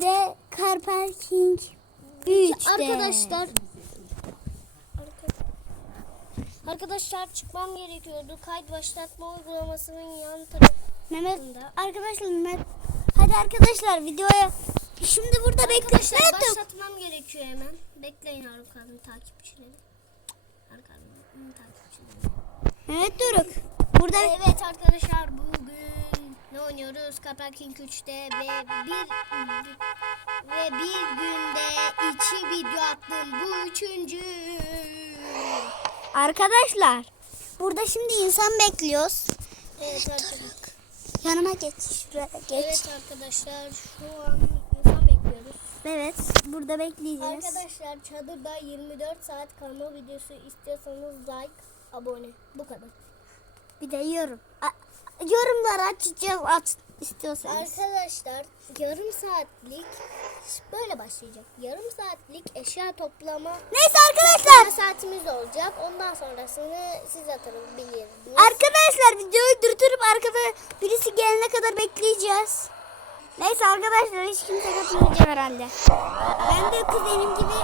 Bir de Car Parking 3'te. Arkadaşlar Arkadaşlar çıkmam gerekiyordu. Kayıt başlatma uygulamasının yan tarafında. Mehmet arkadaşlar Mehmet. Hadi arkadaşlar videoya. Şimdi burada bekle. Arkadaşlar Mehmet dur. başlatmam gerekiyor hemen. Bekleyin Arkan'ın takipçileri. Arkan'ın takipçileri. Mehmet Doruk. Burada Evet arkadaşlar bugün ne oynuyoruz? Kapaking 3'te ve bir ve bir günde iki video attım. Bu üçüncü. arkadaşlar. Burada şimdi insan bekliyoruz. Evet arkadaşlar. Yanıma geç. Şuraya geç. Evet arkadaşlar şu an insan bekliyoruz. Evet. Burada bekleyeceğiz. Arkadaşlar çadırda 24 saat kalma videosu istiyorsanız like, abone. Bu kadar. Bir de yorum. A- yorumları açacağız at istiyorsanız. Arkadaşlar yarım saatlik böyle başlayacak. Yarım saatlik eşya toplama Neyse arkadaşlar. saatimiz olacak. Ondan sonrasını siz atabilirsiniz. Arkadaşlar videoyu durdurup arkada birisi gelene kadar bekleyeceğiz. Neyse arkadaşlar hiç kimse katılmayacak herhalde. Ben de kuzenim gibi